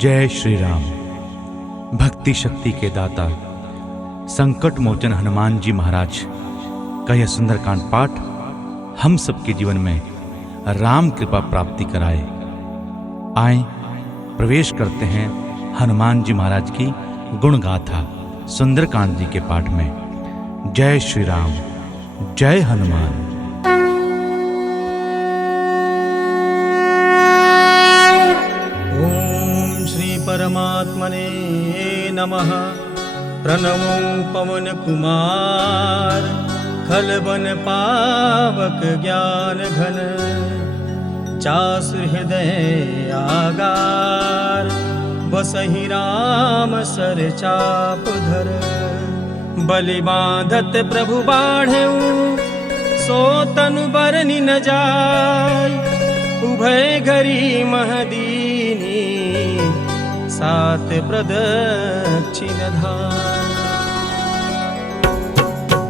जय श्री राम। भक्ति शक्ति के दाता संकट मोचन हनुमान जी महाराज का यह सुंदरकांड पाठ हम सबके जीवन में राम कृपा प्राप्ति कराए। आए प्रवेश करते हैं हनुमान जी महाराज की गुण गाथा सुंदरकांड जी के पाठ में। जय श्री राम, जय हनुमान। परमात्मने नमः। प्रणवो पवन कुमार, खलबन पावक ज्ञान घन, चासु हृदय आगार, बसहि राम सर चाप धर। बलि बांधत प्रभु बाढ़ऊ, सो तनु बरनि न जाय, उभय घरी महदीनी, सात प्रदक्षिण धार।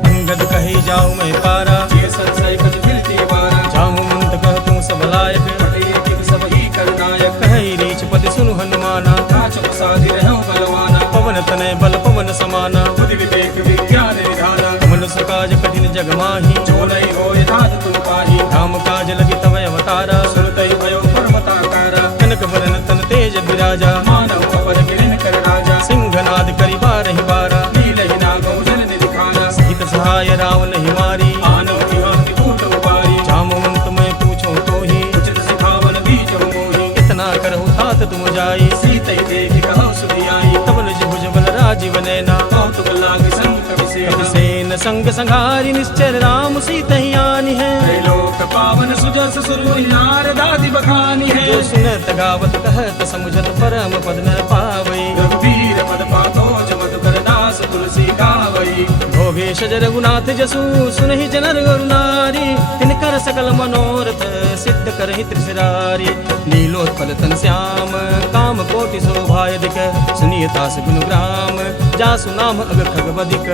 अंगद कही जाऊं मैं पारा, ये संशय कछ मिलती बारा। जाऊं मुंत कह तू सब लायक, पठे सब ही कर नायक। कही रीच पति सुनु हनुमाना, नाचुक साधि रहूं बलवाना। पवन तनय बल पवन समाना, बुद्धि विवेक विज्ञान निधाना। मनुष्य काज कठिन जग माही, जो नहीं होए तात तुम पाही। राम काज लगी तव अवतारा, सुनतहि भयो परमताकारा। कनक वरन तन तेज विराजा, मानव अपर गिरिन कर राजा। सिंहनाद करि बारहि बारा, नीलहि नागौ जल निधि खाना। हित सहाय राम नहीं मारी, आनव विहान कूट उपारी। जामवंत मैं पूछो तो ही, उचित सिखावन बीज मोही। इतना करहु तात तुम जाई, सीतहि देख कहु सुधियाई। तब निज भुज बल राजीव नैना, कौतुक लाग संग कवि सेना। कपिसेन संग संघारि निश्चर राम सीतहि आनि है। त्रैलोक पावन सुजस सुरलोहि नारदादि बखानी है। जो सुनत गावत कहत समुझत परम पद न पावई। रघुवीर पद पातो जमत कर दास तुलसी गावई। भोगेश रघुनाथ जसु सुनहि जनर नारी, तिनकर सकल मनोरथ सिद्ध करहि त्रिशिरारी। नीलोत्पल तन श्याम काम कोटि शोभायधिक, सुनियतास गुण ग्राम जासु नाम अग खगवदिक।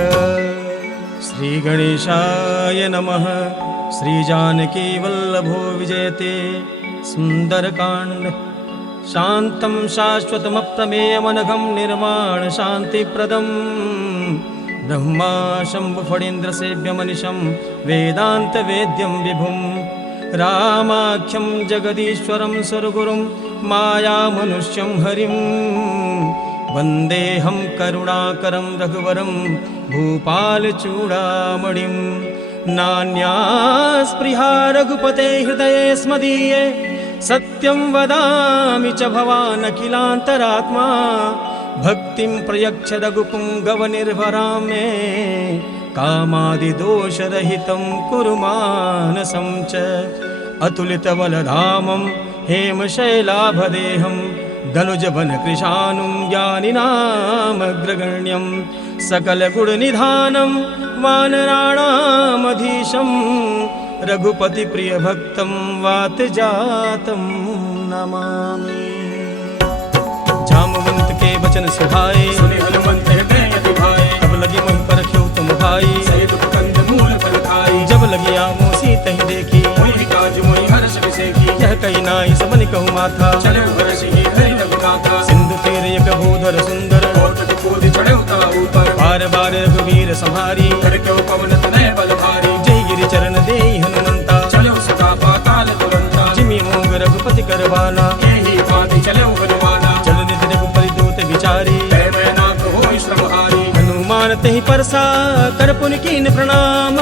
श्री गणेशाय नमः। श्री जानकी वल्लभो विजयते। सुंदरकांड। शांतं शाश्वतमप्रमेयमनघं निर्वाण शांतिप्रदं, ब्रह्मा शंभु फणीन्द्र सेव्यमनिशं वेदांत वेद्यं विभुं। रामाख्यं जगदीश्वरं सुरगुरुं माया मनुष्यं हरिं, वन्देऽहं करुणाकरं रघुवरं भूपालचूडामणिं। नान्या स्पृहा रघुपते हृदये स्मदीये, सत्यं वदामि च भवान् अखिलान्तरात्मा। भक्तिं प्रयच्छ रघुपुङ्गवनिर्भरां मे, कामादिदोषरहितं कुरु मानसं च। अतुलितबलधामं हेमशैलाभदेहं, धनुजवनकृशानुं ज्ञानिनामग्रगण्यं। सकलगुणनिधानं वानराणामधीशं, रघुपतिप्रियभक्तं वातजातं नमामि। जामवंत के वचन सुहाए, सुनि हनुमंत हृदय अति भाए। तब लगे मोहि परख्यो तुम भाई, सहित कंद मूल फल खाई। जब लगे आमो सीतहि देखी, मोहि काज मोहि हर्ष विसेखी। यह कही नाई समनि कहु माथा, चले हर्ष ही हरि रघुनाथा। सिंधु तीर एक भूधर सुंदर, कोटि कूदि चढ़े उतारू पर। बार बार रघुवीर संहारी, करके पवन तनय बल भारी। जय गिरि चरण देई हनुमंता, चले सदा पाताल तुरंता। जिमि मोग रघुपति करवाना। एहि बाति चले हनुमाना। चल नित रघुपति दूत विचारी, जय मैनाक होई श्रमहारी। हनुमान तेहि परसा कर पुनि कीन प्रणाम।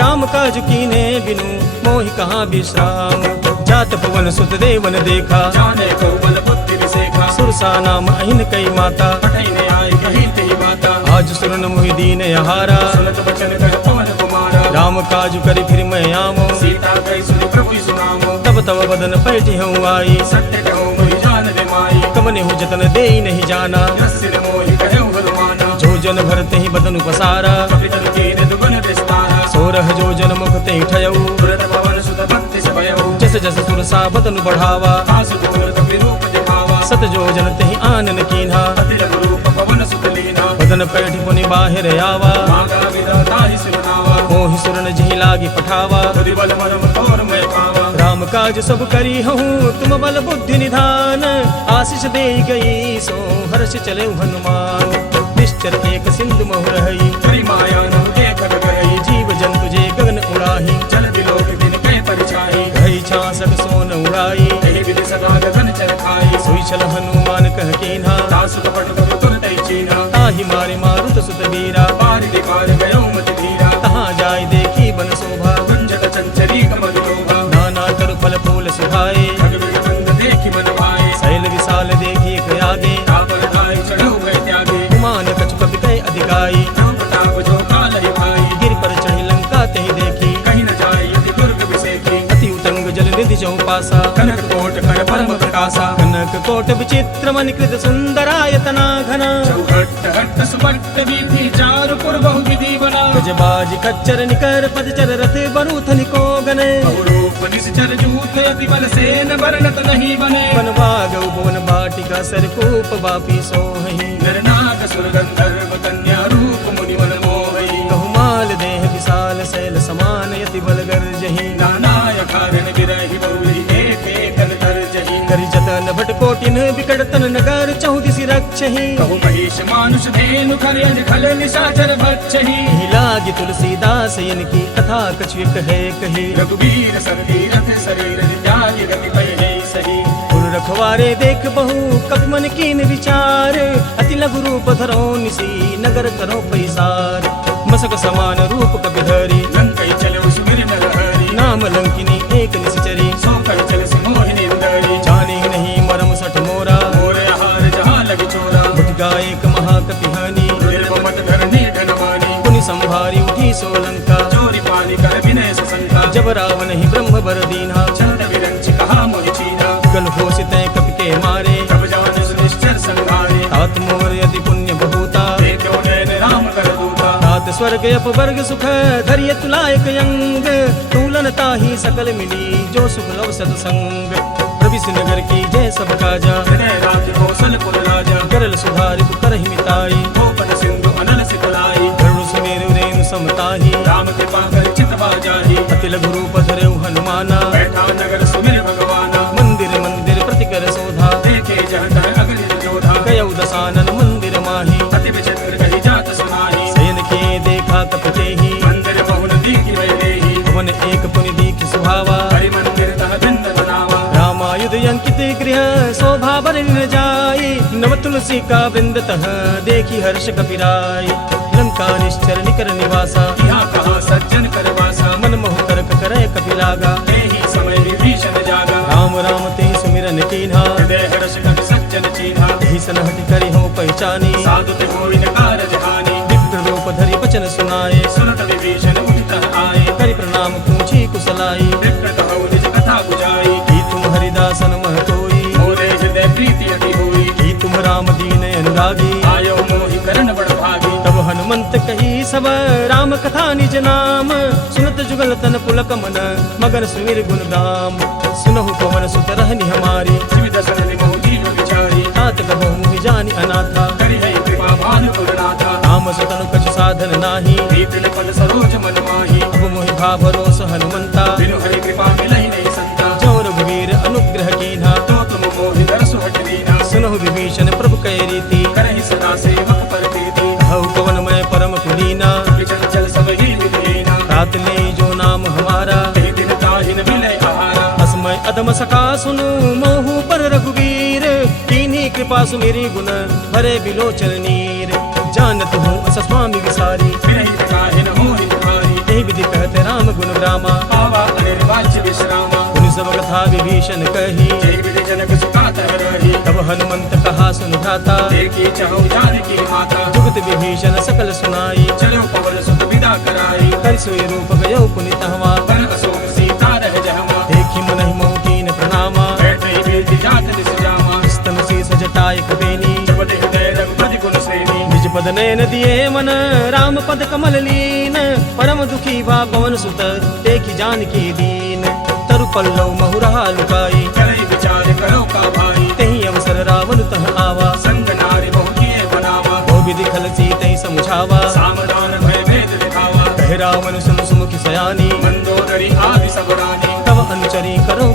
राम काज कीने बिनु मोहि कहाँ विश्राम। जात पवन सुत देवन देखा, जाने को बल बुद्धि विसेखा। सुरसा नाम अहिन कई माता, पठई ने आई कही तेहि बाता। आज सुरन मुहि दीन यहारा। सुनत वचन कह पवन कुमारा। राम काज करि फिर मैं आमो, सीता कही सुनि प्रभु सुनामो। तब तब बदन पैठी हूँ आई। सत्य कहो मोहि जान रे माई। कमने हूँ जतन देई नहीं जाना, यस्य मोहि कहे हनुमाना। जो जन भरते ही बदन पसारा। कपितन कीन दुगुन विस्तारा। सोरह जो जन मुख ते ठयऊ, तुरत पवन सुत भक्ति से भयऊ। जस जस सुरसा बदन बढ़ावा। आसु दूर कपि रूप दिखावा। सत जो जन तेहि आनन कीन्हा, अति लघु रूप पवन सुत लीना। बदन पैठी पुनि बाहिर आवा। मांगा विधाता ही सिरनावा। मोहि सुरन जहि लागी पठावा। बुद्धि बल मरम तोर मैं पावा। राम राम काज सब करी हूँ तुम बल बुद्धि निधान। आशीष दे गई सो हर्ष चले हनुमान। निश्चर एक सिंधु महु रही हरि माया न देखत गई। जीव जंतु जे गगन उड़ाही जल बिलोक दिन कै परिछाई। गई छासक सोन उड़ाई एहि विधि सदा गगन चरखाई। सोई चल हनुमान कह कीन्हा दास कपट कर तुरत चीना। ताहि मारे मारुत सुत बीरा पार पार गयो मत धीरा। तहाँ जाय देखी बन शोभा गुंजत चंचरी कमल लोभा। नाना कर फल फूल सुहाए भगवत बंद देखि मन भाए। शैल विशाल देखी एक आगे तापर धाय चढ़ो गए त्यागे। गुमान कछु कपि कह अधिकाई प्रताप जो काल ही भाई। गिर पर चढ़ी लंका तही देखी कहीं न जाए यदि दुर्ग विसेखी। अति उतंग जल निधि चौपासा कनक कोट कर परम प्रकाशा। कनक कोट विचित्र मणिकृत सुंदरायतना घना चौहट्ट हट्ट सुपट्ट वीथि चारु पुर बहु विधि बना। गजबाज खच्चर निकर पदचर रथ बरूथ निको गने बहुरूप निश्चर जूथ अति बल सेन वर्णत नहीं बने। वन बाग उपवन वाटिका सरकूप बापी सोहि नरनाग सुर गंधर्व कन्या रूप मुनि मन मोहि। बहुमाल देह विशाल शैल समान यति बल गर्जहि नानाय कारण विरहि बहुली एक एक कर जहि। करि जतन भट कोटिन विकटतन नगर चहुदिसि रक्षहि कहु महिष मानुष धेनु खर अज खल निशाचर भक्षहि। लागी तुलसीदास इनकी कथा कछु कहे कही रघुवीर सरतीरथ शरीर त्यागी गति पै सही। पुर रखवारे देख बहु कपि मन कीन विचार अति लघु रूप धरो निसी नगर करो पैसार। मसक समान रूप कपि हरि लंकै चलो सुमिर नर हरि। नाम लंकिनी एक निश्चरी सो कर चल मोहिनी इंदरी। जाने नहीं मरम सठ मोरा मोर आहार जहाँ लग चोरा। गायक महाकपि हनी निर्ममत धरनी धनवानी। पुनि संभारी उठी सोलंका चोरी पानी कर विनय सशंका। जब रावण ही ब्रह्म बर दीन्हा चंद विरंच कहा मोहि चीना। गल होसित कपि के मारे तब जान सुनिश्चर संहारे। तात मोर यदि पुण्य बहुता देखो नैन राम कर दूता। तात स्वर्ग अपवर्ग सुख धरिय तुलायक यंग तूलन ताही सकल मिली जो सुख लव सत्संग। प्रविश नगर की जय सब काजा हृदय राज कौशल कुल राजा। करल सुधारि करहि मिताई गोपन सिंधु अनल सिकुलाई। गरुड़ सुमेरु रेणु समताही राम कृपा कर चित बाजाही। अति लघु रूप धरऊ हनुमाना बैठा नगर सुमिर भगवाना। मंदिर मंदिर प्रतिकर शोधा देखे जहतर अगलित जोधा। गयौ दसानन मंदिर माही अति विचित्र कही जात सुनाही। शयन के देखा कपतेही मंदिर बहुन दीखि वै देही। भवन एक पुनि दीख सुहावा हरि मंदिर तह बिंद बनावा। रामायुध अंकित गृह शोभा बरन जाई नव तुलसी का वृंद तह देखी हर्ष कपिराई। लंका निश्चर निकर निवासा यहाँ कहा सज्जन कर वासा। मन मोह कर करे कपिलागा तेहि समय विभीषण जागा। राम राम ते सुमिरन कीन्हा हृदय हर्ष कर सज्जन चीन्हा। यही सनहट करी हो पहचानी साधु ते होई न कारज हानि। विप्र रूप धरि वचन सुनाए सुनत विभीषण उठित आए। करि प्रणाम पूछी कुशलाई विप्रत हऊ निज कथा बुझाई। की तुम हरिदासन मह कोई मोरे हृदय प्रीति अति होई। की तुम राम दीन अनुरागी आयो मोहि करण बड़ भागी। तब हनुमंत कही सब राम कथा निज नाम सुनत जुगल तन पुलक मन मगर सुमिर गुण गाम। सुनहु पवन सुत रहनि हमारी शिव दर्शन निमोह दीन विचारी। तात कबहु मुहि जानि अनाथा करि है कृपा भानु गुरुनाथा। राम सुतनु कछु साधन नाही प्रीति पद सरोज मन माही। अब मोहि भा भरोस हनुमंता बिनु हरि कृपा मिलहि नहीं संता। जो रघुवीर अनुग्रह कीन्हा तो तुम मोहि दरसु हट दीना। सुनहु विभीषण प्रभु कै रीति करहि सदा सेवक पर प्रीति। कहु पवनमय परम कुलीना चंचल सब ही विधीना। रात ले जो नाम हमारा तेहि दिन ताहि न मिलै आहारा। असमय अदम सका सुनु मोहु पर रघुवीर कीन्ही कृपा सुमेरी गुण भरे बिलोचन नीर। जानत हूँ अस स्वामी विसारी फिरहि काहे न होहि तुम्हारी। यही विधि कहते राम गुण रामा पावा अनिर्वाच्य विश्रामा। पुनि सब कथा विभीषण कही जय विधि जनक सुखात रही। तब हनुमंत कहा सुन भ्राता देखी चहु जानकी माता। जुगत विभीषण सकल सुनाई चलो पवन सुत विदा कराई। कर सोई रूप गयो पुनि तहवा वन अशोक सीता रह जहमा। देखी मनहि मोह कीन प्रणामा बैठई बीति जात निस जामा। स्तन शीस जटाय कबेनी जब हृदय रघुपति गुण श्रेणी। निज पद नयन दिए मन राम पद कमल लीन परम दुखी भा पवन सुत देखी जानकी दीन। तरु पल्लव महुरहा लुकाई करई विचार करो का भाई। तेहि अवसर रावण तह आवा संग नारी बहु किए बनावा। वो विधि खल सीतहि समुझावा सामदान भय भेद दिखावा। कह रावण सुन सुमुखि सयानी मंदोदरी आदि सब रानी। तब अनुचरी करो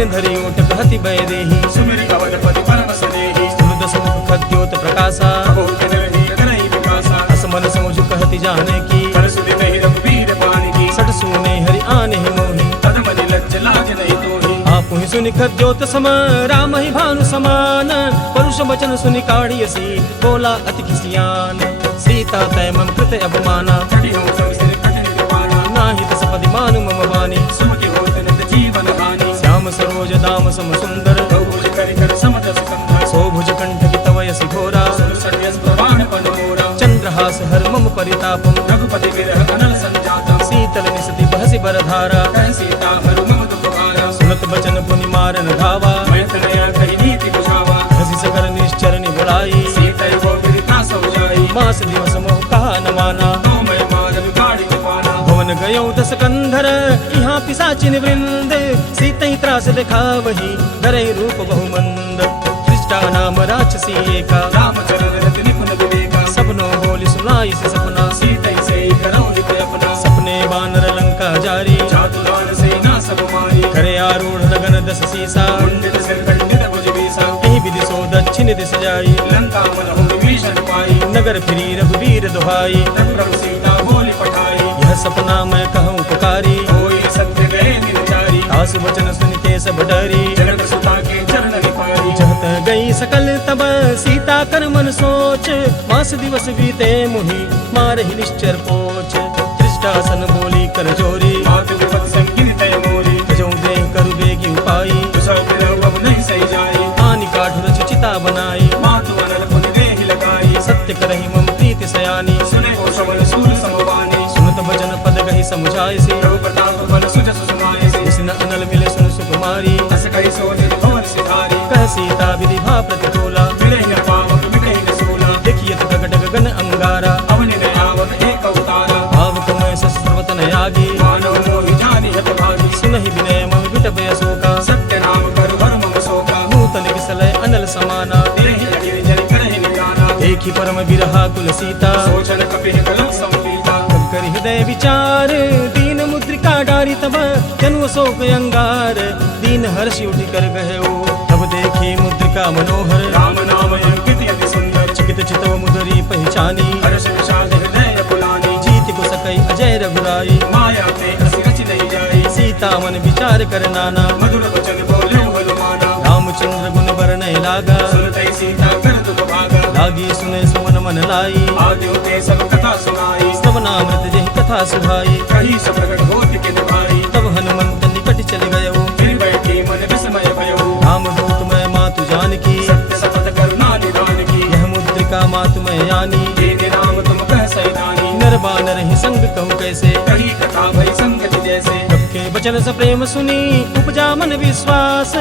दीन धरी ओट कहति भय देही सुमिरि अवधपति परम स्नेही सुन दस मुख खद्योत प्रकाशा बहुत निर्वीर करई विकासा असमन समझु कहति जाने की कर सुधि नहीं रघुवीर पानी की सट सुने हरि आने ही मोही तदमनि लज्ज लाज नहीं तोही आपु ही सुनि खद्योत सम राम ही भानु समान परुष वचन सुनि काढ़ियसी बोला अति खिसियान सीता तय मम कृत अवमाना कटी हो सब सिर कटनि दीवाना नाहि तस पदि मानु मम वाणी सुमति होत नित जीवन हानि श्याम सरोज दाम सम सुंदर बहुभुज करि कर समदस कंधर सोभुज कंठ की तव यसी घोरा षड्यस प्रवाण पनोरा चंद्रहास हर मम परितापम रघुपति विरह अनल संजातम शीतल निसति बहसि बरधारा कह सीता हरु मम दुख भारा सुनत बचन पुनि मारन धावा मैथनया कहि नीति बुझावा हसी सकर निश्चर निबुड़ाई सीतै वो विदिता सब जाई मास दिवस मोह कहा न माना तो मैं मार बिगाड़ी पाना भवन गयो दस कंधर यहाँ पिशाचिन वृंद सीतहि त्रास देखा वही धरे रूप बहुमंद कृष्टा नाम राक्षसी एका रामचरण रति निपुण विवेका सबनो बोली सुनाई से सपना सीतै से करौ हित अपना सपने बानर लंका जारी चातुरान सेना सब मारी करे आरूढ़ लगन दस सीसा मुंडित सिर खंडित भुज बीसा यही विधि सो दक्षिण दिस जाई लंका मन हो विभीषण पाई नगर फिरी रघुवीर दुहाई तब प्रभु सीता बोली पठाई यह सपना मैं कहूँ पुकारी कोई सत्य गए निर्चारी आसु वचन सुनते सब डरी जगत सुता के चरण निपारी जहत गई सकल तब सीता कर मन सोच मास दिवस बीते मुहि मारहि निश्चर पोच कृष्टासन बोली कर जोरी मातु विपत संगिन तय मोरी जो देह करु बेगी उपाई तुसर बिरह अब नहीं सही जाई आनि काठुर चिता बनाई मातु अनल पुन देहि लगाई सत्य करहि मम प्रीति सयानी सुने को श्रवण सूर समवानी सुनत भजन पद गहि समुझाय से प्रभु प्रताप बल सुजस सुनाए से जिसन अनल मिले सुन सुकुमारी अस कहि सोनि भवन सिधारी कह सीता विधि भा प्रतिकूला मिले न पावक मिटे न सोला देखियत गगड गगन अंगारा अवनि न आवत एक अवतारा भावक मैं सस्रवतन यागी मानव मोहि जानि हत भागी सुनहि विनय मम विटपय शोका सत्य नाम कर हर मम शोका नूतन विसलय अनल समाना देहि अगिरि जनि करहि निगाना देखी परम बिरहा कुल सीता सोचन कपिहि कलम संपीता तब कर हृदय विचार दीन मुद्रिका डारी तब जन्म शोक अंगार दीन हर्षि उठि कर गयो तब देखी मुद्रिका मनोहर राम नाम अंकित अति सुंदर चिकित चितव मुदरी पहचानी हर्ष विषाद हृदय पुलानी जीत को सकई अजय रघुराई माया ते हसी रच नहीं जाई सीता मन विचार कर नाना मधुर वचन बोले हनुमाना रामचंद्र गुण बरनय लागा सुनते सीता कर दुख भागा लागी सुने सुमन मन लाई आद्यो ते सब कथा सुनाई स्तवनामृत जहि कथा सुभाई कही सब प्रकट होत के भाई तब हनुमंत निकट चल गयो फिर बैठी मन विस्मय भयो राम दूत मैं मातु जानकी सत्य शपथ करुणा निधान की यह मुद्रिका मातु मैं यानी दीन राम तुम कह सैदानी नर बानर ही संग कहूँ कैसे कही कथा भई संगति जैसे सबके वचन स प्रेम सुनी उपजा मन विश्वास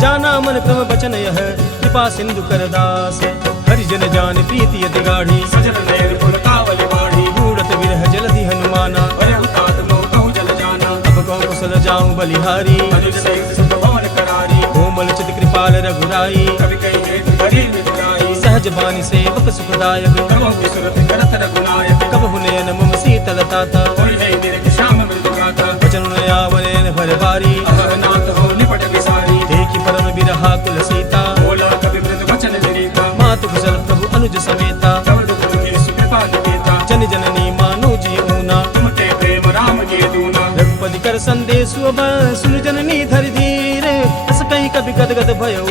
जाना मन क्रम वचन यह कृपा सिंधु कर दास हरिजन जान प्रीति अति गाढ़ी सजन नयन पुन कावल बाढ़ी बूढ़त विरह जलधि हनुमाना भय उतात मोह कहु जल जाना अब गौ कुशल जाऊं बलिहारी अनुज सहित सुख भवन करारी कोमल चित कृपाल रघुराई कवि कही हेतु धरी मिथुराई सहज बानी सेवक सुखदायक कबहु विसुरत करत रघुनायक कबहु नयन मम शीतल ताता होई है निरख श्याम मृदु गाथा वचन नयावनयन भर बारी अहनाथ हो निपट विसारी देखी परम बिरहा कुल सीता बोला कवि मृदु वचन विनीता मातु कुशल प्रभु अनुज समेता तव दुख दुखी सुकृपा निकेता जन जननी मानो जी ऊना तुम ते प्रेम राम के दूना रघुपति कर संदेश अब सुन जननी धर धीर अस कहीं कभी गदगद भयो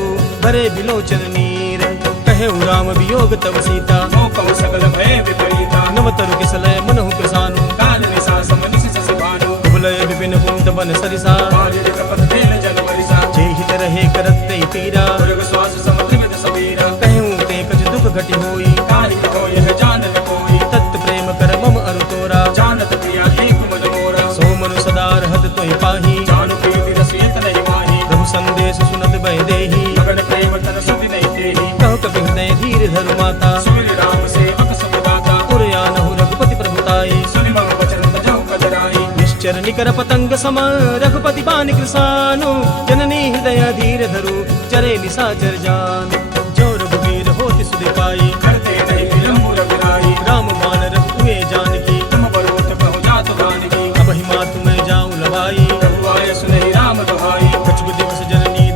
भरे बिलोचन नीर कहे राम वियोग तब सीता मोह सकल भय विपरीता नव तरु किसलय मनहु प्रसानु काल निसा समनिस ससिभानु कुबलय विपिन कुंत बन सरिसा बालिर कपट तेल जल वरिसा जेहि तरहे करत ते पीरा मुर्ग श्वास समत्रिमित सबीरा कहूँ ते कछ दुख घटी होई काहि कहो यह जानन कोई तत् प्रेम कर मम अरु तोरा जानत प्रिया एक मन मोरा सो मनु सदा रहत तोहि पाही जानु प्रीति रसियत नहीं माही प्रभु संदेश सुनत बह देही मगन प्रेम तन सुधि नहीं तेही कहो कपि हृदय धीर धरु माता सुमिर राम से अक समुदाता पुरयानहु रघुपति प्रभुताई सुनि मम वचन तजौ कजराई निश्चर निकर पतंग सम रघुपति बानि कृसानु जननी हृदय धीर धरु चरे निशाचर जान जो रघुवीर होति सुधि पाई करते नहीं विलंब रघुराई राम बान रघुए जानकी तुम बरोत कहो जात गान की अब ही मातु मैं जाऊं लवाई प्रभु आय सुनहि राम दुहाई कछुक दिवस जननी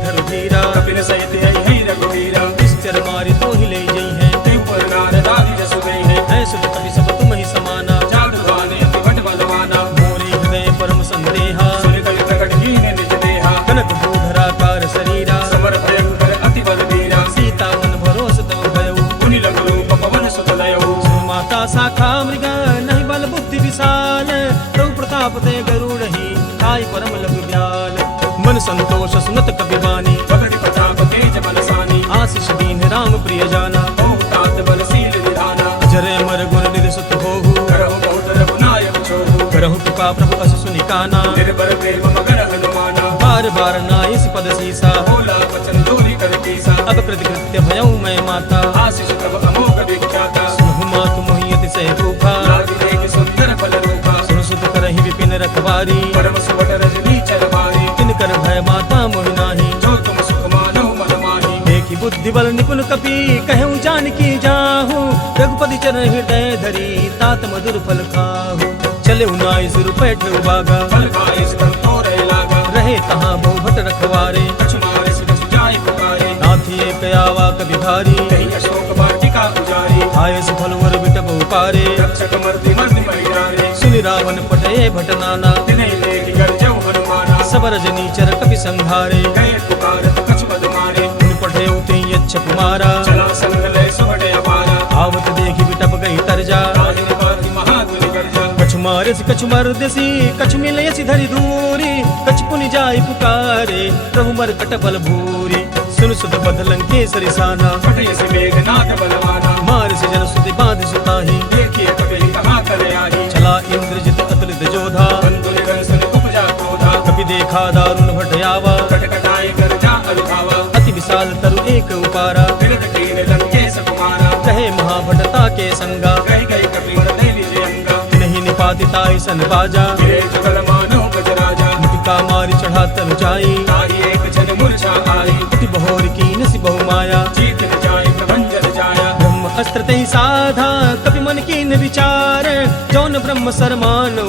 संतोष सुनत कपि वाणी पगड़ि प्रताप तेज बलसानी आशीष दीन राम प्रिय जाना ओहु तात बलशील निधाना जरे मर गुण निधि सुत होहु करहु बहुत रघुनायक छोहु करहु कृपा प्रभु अस सुनि काना निर्भर प्रेम मगर हनुमाना बार बार नाइस पद सीसा बोला वचन दूरी कर कीसा अब कृतकृत्य भयउ मैं माता आशीष तब अमोघ विख्याता सुनहु मातु मोहि अतिशय रूपा लागी देख सुंदर फल रूपा सुन सुत करहि विपिन रखवारी परम सुवट रजनी चरवारी तिनकर भय माता मोहि नाही जो तुम सुख मानो मन माही देखी बुद्धि बल निपुण कपि कहूँ जानकी जाहू रघुपति चरण हृदय धरी तात मधुर फल खाहू चले उनाई सिर पैठ उबागा फल खाए सितम तोरे लागा रहे तहाँ बहु भट रखवारे कछु मारे सिर जाय पुकारे नाथी एक आवा कभी भारी कहीं अशोक वाटिका उजारी आय सफल वर बिटप उपारे रक्षक मर्दि मर्दि महिरारे सुनि रावण पटये भट नाना तिन्हि लेखि गरजऊ हनुमाना सब रजनी चर कपि संहारे गए पुकारत कछु पद मारे उन पठे उते यच्छ कुमारा चला संग लय सुबटे अपारा आवत देखी बिटप गई तरजा ताहिर पाति महागुनि गर्जा कछु मारे से कछु मर देसी कछु मिले धरि दूरी कछु पुनि जाय पुकारे प्रभु मर कट बल भूरी सुन सुत बदलं केसरी साना फटे से मेघनाथ बलवाना मार से जन सुति बांध सुताही देखिए कभी कहाँ करे आही चला इंद्रजित अतुलित जोधा बंधु निधन सुन उपजा क्रोधा कपि देखा दारुण भट आवा कटकटाई गर्जा अरुधावा अति विशाल तरु एक उपारा बिरद कीन लंकेश कुमारा कहे महाभटता के संगा गई गई कपि वर दे लीजे अंगा नहीं निपातिताई सन बाजा गिरे जुगल मानो गजराजा मुटिका मारी चढ़ा तनु जाई ताही एक जन मूर्छा आई अति बहोर की नसी बहु माया जीत न जाय प्रभंजन जाया ब्रह्म अस्त्र तहि साधा कपि मन कीन विचार जौन ब्रह्म सरमानो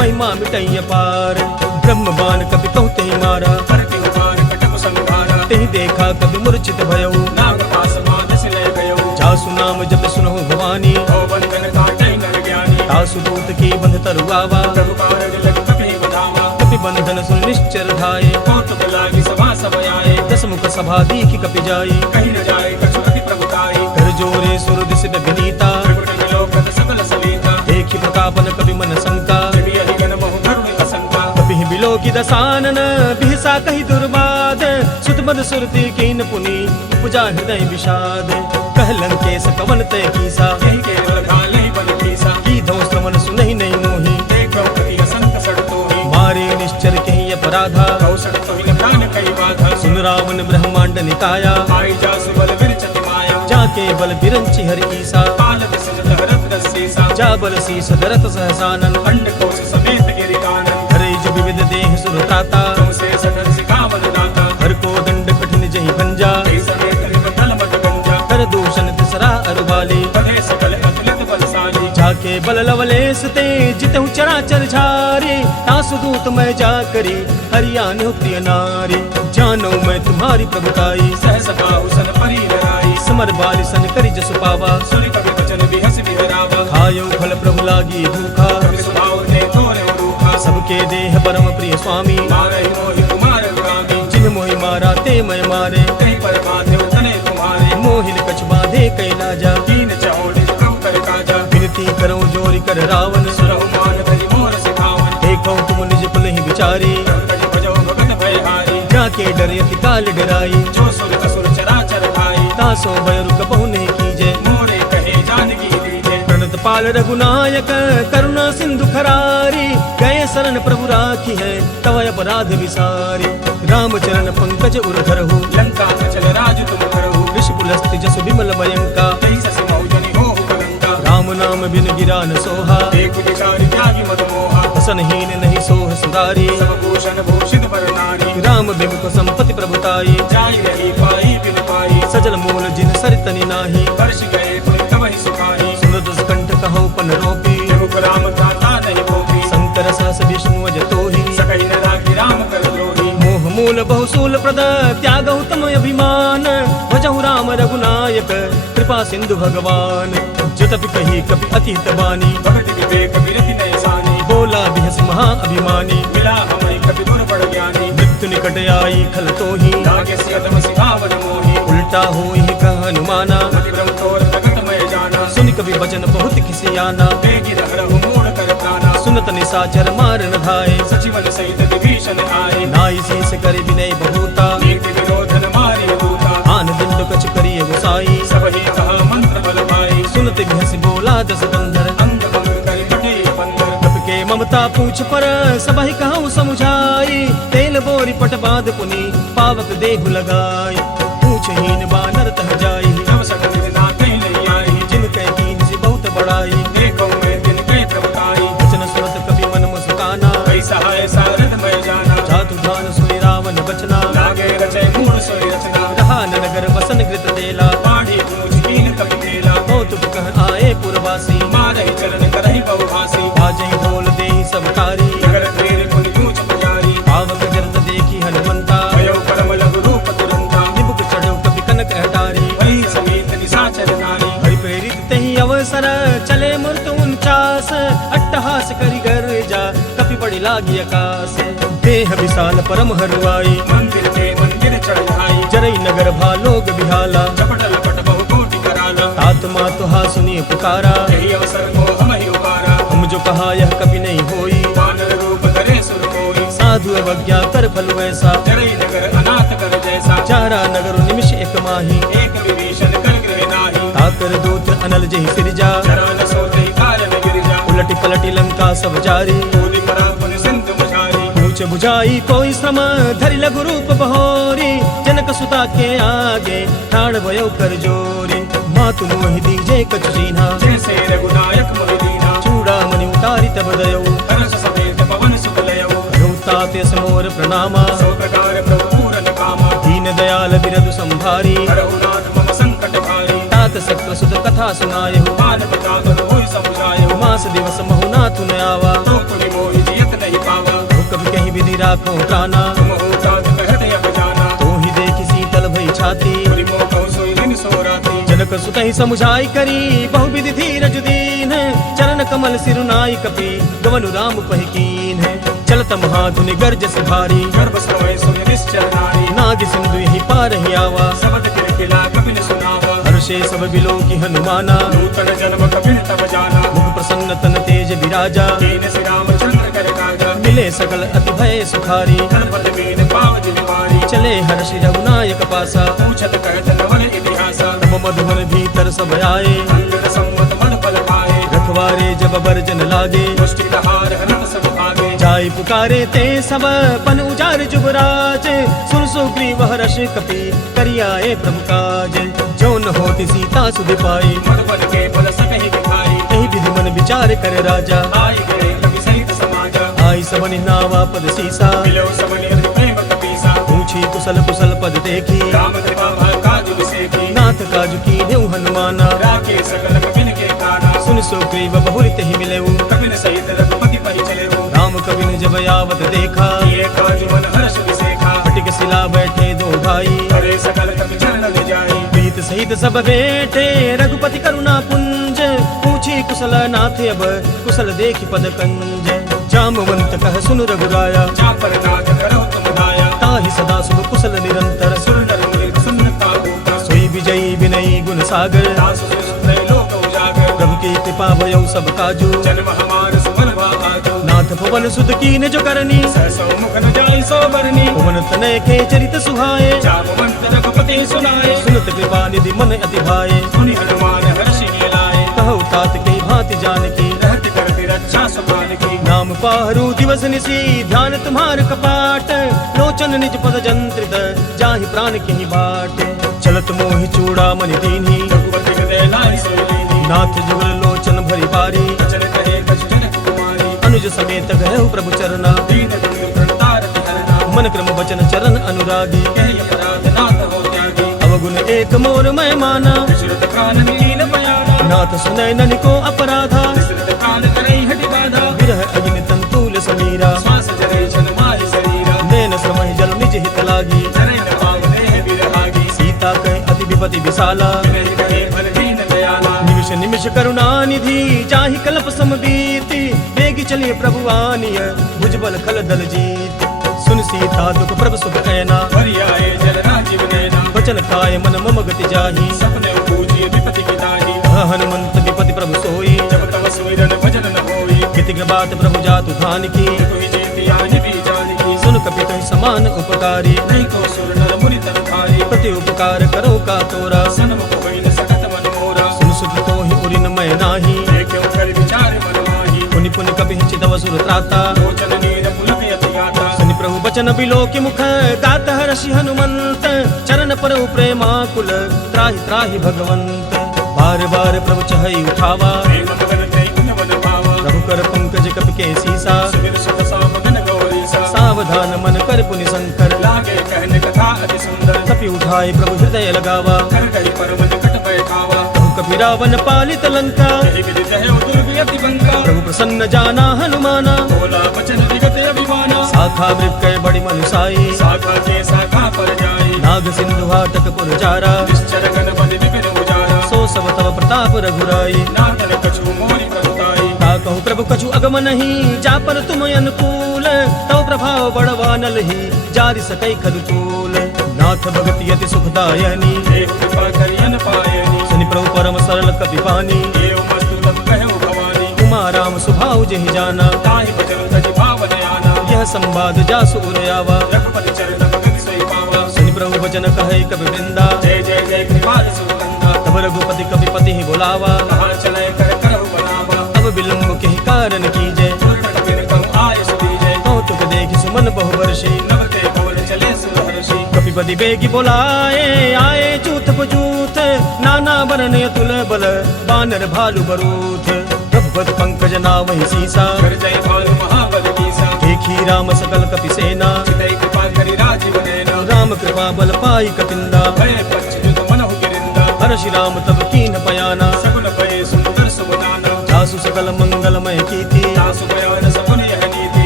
महिमा मिटई अपार ब्रह्म बाण कपि कहु तहि मारा पर के उपार कटक संभारा तहि देखा कपि मूर्छित भयउ नाग पास मानस ले गयो जासु नाम जप सुनहु भवानी ओ बंधन काटे नर ज्ञानी तासु दूत की बंध तरु आवा प्रभु कारज लग कपि बधावा कपि बंधन सुन निश्चर धाये कौतुक लागी सभा सब आए दस मुख सभा दीखि कपि जाई कहीं न जाए कछु अति प्रभुताई कर जोरे सुर दिस विनीता प्रगट विलोकन सकल सलीता देखि प्रतापन कवि मन शंका जबि अधिगन बहु करुण असंका कपि बिलोकि दसानन बिहसा कहि दुर्बाद सुत मद सुरति कीन पुनि उपजा हृदय विषाद कहलन केस कवन तय कीसा यही केवल घाले बन कीसा की धौ श्रवण सुनहि नहीं मोहि देखो कति असंत सड़तो ही मारे निश्चर कहि अपराधा कौशल तो ही प्राण कई बाधा सुन रावण ब्रह्मांड निकाया आई जासु बल विरचति माया जाके बल बिरंचि हरि ईसा पाल विसजत हरत रसीसा जा बल शीस धरत सहसानन अंड कोश समेत गिरि कानन हरे जो विविध देह सुर त्राता तुमसे सदर सिखावन दाता हर को दंड कठिन जहि भंजा कई समेत रिप तल मत गंजा कर दूषण तिसरा अरुबाली पदे सकल अतुलित बलसानी जाके बल लवलेस ते जितहु चराचर झारी तासु दूत मैं जा करी हरियाण प्रिय नारी जानो मैं तुम्हारी प्रभुताई सहस बाहु सन परी लड़ाई समर बाली सन करी जसु पावा सुनि कवि वचन बिहस बिहरावा खायो फल प्रभु लागी भूखा कवि सुभाव ने तोरे रूखा सबके देह परम प्रिय स्वामी मारहि मोहि कुमार गामी जिन मोहि मारा ते मैं मारे कहीं पर बांधे तने तुम्हारे मोहिन कछ बांधे कैलाजा दीन चहोड़ कम कर काजा विनती करो जोरी कर रावण सुरहु मान धरि मोर सिखावन देखो तुम निज पुल ही विचारी कज भजो भगत भयहारी जाके डरे अति काल डराई जो सुर असुर चराचर खाई तासो भय रुक बहु नहीं कीजे मोरे कहे जानकी दीजे प्रणत पाल रघुनायक करुणा सिंधु खरारी गए शरण प्रभु राखी है तव अपराध विसारी रामचरण पंकज उर धरहु लंका चल राज तुम करहु ऋषिपुलस्ति जसु विमल भयंका तई ससि मौजनि होहु कलंका राम नाम बिन गिरा न सोहा एक विचारि त्यागी मद मोहा हसनहीन नहीं सोह सुधारी सब भूषण भूषित बर नारी राम बिम को संपत्ति प्रभुताई जाई रही पाई बिन पाई सजल मूल जिन सरितनि नाही वर्ष गए पुनि तवहि सुखाई सुन दुष्कंठ कहु पन रोपी रघुकुल राम गाथा नहीं होती शंकर सहस विष्णु अजतोहि सकहि न राखी राम कर द्रोही मोह मूल बहुसूल प्रद त्यागहु तम अभिमान भजहु राम रघुनायक कृपा सिंधु भगवान जतपि कही कपि अतिहित बानी भगति विवेक विरति नय सानी बोला बिहस महा अभिमानी मिला हमरि कपि गुर बड़ ज्ञानी मृत्यु निकट आई खल तोहि लागे सियतम सिखावन मोही उल्टा होहि कह हनुमाना मति भ्रम तोर जगत मय जाना सुनि कवि वचन बहुत खिसियाना तेगी रहरहु मूढ़ कर प्राणा सुनत निशाचर मार न धाये, सचिवन सहित विभीषण आए, नाई शीस करे विनय बहुता, नीति विरोधन मारिय दूता, आन दिन कछ करिए गोसाई, सब ही कहा मंत्र बल पाई, सुनत बिहस बोला दस कंधर, अंग भंग कर कटे बंदर, कप के ममता पूछ पर सबहि कहूँ समुझाई, तेल बोरी पट बांध पुनि पावक देहु लगाई, पूछहीन बानर तह जाई, नव सकल विदा कहीं नहीं आई, जिनके कीन से बहुत बड़ाई, देखो मैं दिन कई प्रभुताई, वचन सुनत कवि मन मुस्काना, कई सहाय सारथ मैं जाना, जातु ध्यान सुनि रावण बचना, लागे रचय मूल सोई रचना, रहा न नगर बसन कृत देला, पाढ़ी पूछ कीन कवि मेला, कौतुक कह आए पुरवासी, मारहि चरण करहि बहुभासी, बाजहि ढोल देहि सब कारी, नगर तेरे पुनि पूछ पुजारी, पावक जरत देखी हनुमंता, भयो परम लघु रूप तुरंता, निबुक चढ़ो कवि कनक हटारी, वही समेत निशाचर नारी, हरि प्रेरित तहि अवसर चले मूर्त 49, अट्टहास करि गर्जा कपि बड़ी लागी आकाश, देह विशाल परम हरुआई, मंदिर के मंदिर चढ़ाई, जरई नगर भालोग बिहाला, चपट लपट बहु कोटि कराला, तात मातुहा सुनिए पुकारा, यही अवसर को हम ही उबारा, हम जो कहा यह कभी नहीं होई, वानर रूप धरे सुर कोई, साधु अवज्ञा कर फल वैसा, जरई नगर अनाथ कर जैसा, चारा नगर निमिष एक माही, एक विभीषण कर गृह नाही, ताकर दूत अनल जहि सिरजा, चरा न सोते काल में गिरजा, उलटी पलटी लंका सब जारी, कूदि परा पुनि सिंधु मुझारी, पूछ बुझाई कोई श्रम धरि लघु रूप बहोरी, जनक सुता के आगे ठाड़ भयो कर जोरी, मातु मोहि दीजे कछु चीन्हा, जैसे रघुनायक मोहि दीना, चूड़ामणि उतारी तब दयो, हर्ष समेत पवन सुत लयो, ताते समोर प्रणामा, सौ प्रकार प्रभु पूरन कामा, दीन दयाल बिरदु संभारी, हरहु नाथ मम संकट भारी, तात सकृ सुत कथा सुनायहु, मान बता होई समुझायो, मास दिवस महु नाथु न आवा, तो पुनि मोहि जियत नहीं पावा, कभी कहीं विधि राखो प्राणा, तुम होता कहत अब जाना, तो ही देखी शीतल भई छाती, पुनि मोह कहु सोई दिन सो राती, जनक सुतहि समुझाई करी बहुविधि धीरज दीन, चरण कमल सिरु नाई कपि गवनु राम पहिकीन, चलत महाधुनि गर्जस भारी, गर्भ समय सुनि निश्चल नारी, नाग सिंधु यही पार ही आवा, शब्द किरकिला कपि न सुनावा, हर्षे सब बिलो की हनुमाना, नूतन जन्म कपि न तब जाना, मुख प्रसन्न तन तेज विराजा, दीन श्री रामचंद्र कर काजा, मिले सकल अति भय सुखारी, धनपत मीन पावज निवारी, चले हर्षि रघुनायक पासा, पूछत कहत नवन इतिहासा, तब मधुबन भीतर सब आए, अंगद सम्मत मन फल पाए, रखवारे जब बरजन लागे, मुष्टि दहार हनत सब भागे, जाय पुकारे ते सब पन उजार जुबराज, सुन सुग्रीव हर्ष कपि करियाए प्रभु काज, जो न होती सीता सुधि पाई, मन बल के बल सकहि दिखाई, यही विधि मन विचार कर राजा, आई गए कवि सहित समाजा, आई सबनि नावा पद सीसा, मिलो समनि हरि प्रेम कपीसा, पूछी कुशल कुशल पद देखी, राम कृपा भय काज विसेखी, नाथ काजु कीन्हु हनुमाना, राखे सकल कपिन के काना, सुन सुग्रीव बहुरित ही मिलेऊ, कपिन सहित रघुपति पहि चलेऊ, राम कवि जब यावत देखा, ये काज मन हर्ष विसेखा, फटिक शिला बैठे दो भाई, करे सकल कपि चरण ले जाई, प्रीत सहित सब बैठे रघुपति करुणा पुंज, पूछी कुशल नाथ अब कुशल देखि पद कंज, जामवंत कह सुन रघुराया, जा पर नाथ करो तुम दाया, ताहि सदा शुभ कुशल निरंतर, सुर नर मुनि प्रसन्नता होता, सोई विजयी विनयी गुण सागर, दास सुनते लोक उजागर, प्रभु की कृपा भयो सब काजू, जन्म हमार सुमन आजो, नाथ पवन सुत कीन जो करनी, सहसो मुख न जाई सो बरनी, पवन तनय के चरित सुहाए, जामवंत रघुपति सुनाए, सुनत कृपा निधि मन अति भाए, सुनि हनुमान हर्षि लाए, कहु तात के भांति जानकी, रहत करती रक्षा सुभान की, नाम पाहरू दिवस निसी ध्यान तुम्हार कपाट, लोचन निज पद जंत्रित जाहि प्राण के बाट, चलत मोहि चूड़ा मनि दीन्ही, रघुपति हृदय लाई सोई लीनी, नाथ जुगल लोचन भरि बारी, वचन कहे कछु जनक कुमारी, अनुज समेत गए प्रभु चरना, दीन दुर्गम प्रणतारति हरना, मन क्रम वचन चरण अनुरागी, कहि अपराध नाथ हो त्यागी, अवगुण एक मोर मैं माना, विचरत काल लीन बयाना, नाथ सुनय ननि को अपराधा, विस्तृत काल करई हटि बाधा, विरह अग्नि तंतूल समीरा, श्वास जरे छन माहि शरीरा, नैन श्रमहि जल निज हित लागी, जरै न पावने विरहागी, सीता कह अति विपति विशाला, विनय कहे बल दीन दयाला, निमिष निमिष करुणा निधि जाहि कल्प समबीति, वेगी चलिए प्रभु आनिय भुजबल खल दल जीत, सुन सीता दुख प्रभु सुख ऐना, हरि आए जल राजीव नैना, वचन काय मन मम गति जाहि, सपने पूजिय विपति की दाही, हनुमंत विपति प्रभु सोई, जब तव सुमिरन भजन न होई, कितिक बात प्रभु जातु धान की तू ही जीती आनी भी जान की सुन कपि तुम समान उपकारी नहीं को सुर नर मुनि तन भारी प्रति उपकार करो का तोरा सन्मुख होई न सकत मन मोरा सुन सुख तो ही उरिन मय नाही ये क्यों कर विचार मन माही पुनि पुनि कपि चितव सुर त्राता लोचन नीर पुलक यति गाता सुनि प्रभु बचन बिलो की मुख गात हर्षि हनुमंत चरण पर प्रेमाकुल त्राहि त्राहि भगवंत बार बार प्रभु चहई उठावा प्रेम गगन कई गुण मन भावा प्रभु कर पंकज कपि के सीसा सुमिर सुख सामगन गौरी सा सावधान मन कर पुनि शंकर लागे कहने कथा अति सुंदर कपि उठाए प्रभु हृदय लगावा कर गई पर्वत कट बैठावा प्रभु कपि रावण पालित लंका यही विदित है ओ दुर्गति बंका प्रभु प्रसन्न जाना हनुमाना बोला वचन विगत अभिमाना शाखा मृग बड़ी मनुसाई शाखा के शाखा पर जाई नाग सिंधु हाटक पुर जारा निश्चर गणपति विपिन उजारा सो सब तव प्रताप रघुराई नागन कछु मोरी प्रभुताई ता कहूँ प्रभु कछु अगम नहीं जा पर तुम अनुकूल तव प्रभाव बड़वानल ही जारि सकई खदुतूल नाथ भगति यति सुखदायनी देव कृपा करियन पायनी सुनि प्रभु परम सरल कपि पानी देव मस्तु तब कहो भवानी उमा राम सुभाव जहि जाना ताहि बचन तज भावन आना यह संवाद जासु उरयावा रघुपति चरण भगत सोई पावा सुनि प्रभु वचन कहे कपि वृंदा जय जय जय कृपाल सुगंधा तब रघुपति कपि पति ही बुलावा कहा चले कर करहु बनावा अब विलंब के कारण कीजय दुर्गत बिन कहु आय सुदीजय कौतुक देखि सुमन बहु वर्षी नवते पवन चले सुहर्षि कपिपति बेगी बोलाए आए चूथ पजूथ नाना वर्ण अतुल बल बानर भालु बरूथ प्रभुपत पंकज नामहि सीसा कर जय भानु महाबल कीसा देखी राम सकल कपि सेना चितई कृपा करि राजीव नैना राम कृपा बल पाई कपिंदा भय पक्ष जुत मनहु गिरिंदा हर्षि राम तब कीन पयाना सगुन भय सुंदर सुमनाना जासु सकल मंगलमय कीति तासु बयान सगुन यह नीति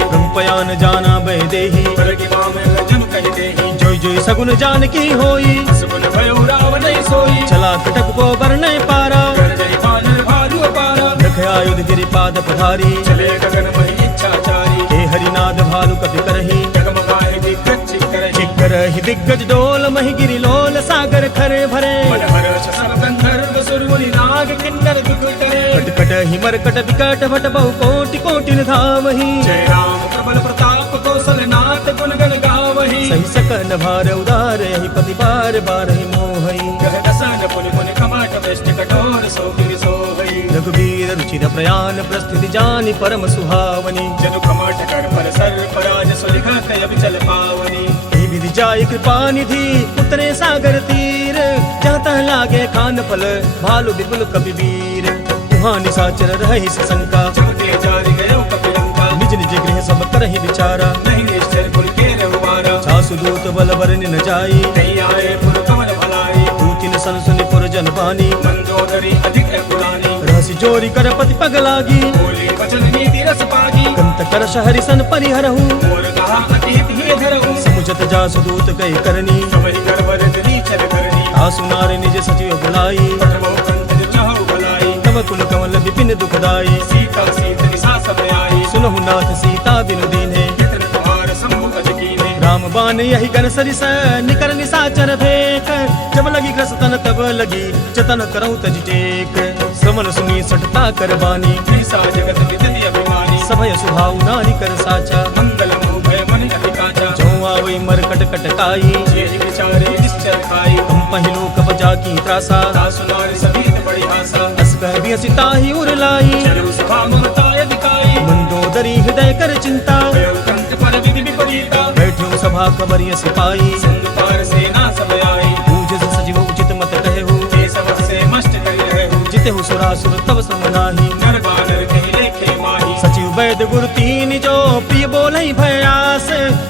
प्रभु पयान जाना बह देही कर की माम जन कहि देहि जोई जोई सगुन जान की होई सगुन भयो रावण सोई चला कटक को बरने पारा कर जय बानर भालु अपारा रख आयुध गिरि पाद पधारी चले गगन मही इच्छाचारी हे हरिनाद भालु कपि करही जगमगाए दिग्गज चिकर चिक्कर ही दिग्गज डोल मही गिरि लोल सागर खरे भरे मन हर्ष सब गंधर्व सुर मुनि नाग किन्नर दुख करे कटकट ही मरकट विकट भट बहु कोटि कोटि धावही जय राम प्रबल प्रताप कौशल नाथ गुण गण गावही सही सकन भार उदार यही पति बार बार ही मोहई गह दसन पुनि पुनि कमाट वृष्टि कठोर सो गिरि सोहई रघुवीर रुचिर प्रयाण प्रस्थिति जानि परम सुहावनी जनु कमाट कर पर सर पराज सुलिखा कय चल पावनी हे विधि जाय कृपा निधि उतरे सागर तीर जहाँ तह लागे खान फल भालु विपुल कपि वीर वहाँ निशाचर रहि शंका चमके जारि गयो कपिलंका निज निज गृह सब करहि विचारा नहीं निश्चर पुर के रहुवारा छासु दूत बल बरनि न जाई नहीं आए पुर कमल भलाई दूतिन सन सुनि पुर जन पानी मंदोदरी अधिक पुरानी रहसि चोरी कर पति पग लागी बोली वचन नीति रस पागी कंत कर शहरि सन परिहरहु मोर कहा अतीत ही धरहु समुझत जासु दूत कई करनी सबहि कर वर चल करनी आसु नार निज सचिव बुलाई पठमो कंठ चाहु भलाई तव कुल कमल विपिन दुखदाई सीता सीत निसा सब आई सुनहु नाथ सीता बिनु दीन्हे कितन तुम्हार सम्मुख जकीने राम बान यही गन सरिस निकर निसाचर भेक जब लगी ग्रस तन तब लगी जतन करऊं तज टेक श्रवण सुनी सटता कर बानी निसा जगत विदित अभिमानी सभय सुभाव नारी कर साचा मंगल मुह भय मन अधिकाचा जो आवई मर कट कटकाई जेहि विचारे निश्चर खाई हम पहिलो कप जाकी त्रासा दासु नारी सभीत बड़ी आशा अस कह भी सिताही उर लाई चलु सभा ममता दिखाई मंदोदरी हृदय कर चिंता भयो कंठ पर विधि विपरीता बैठो सभा खबरिय सिपाही सिंधु पार सेना सब आई पूज सचिव उचित मत कहु हे सब से मस्त करी रहु जिते सुरासुर तब सम नाही नर बानर कहि लेखे माही सचिव वैद गुरु तीन जो प्रिय बोलई भयास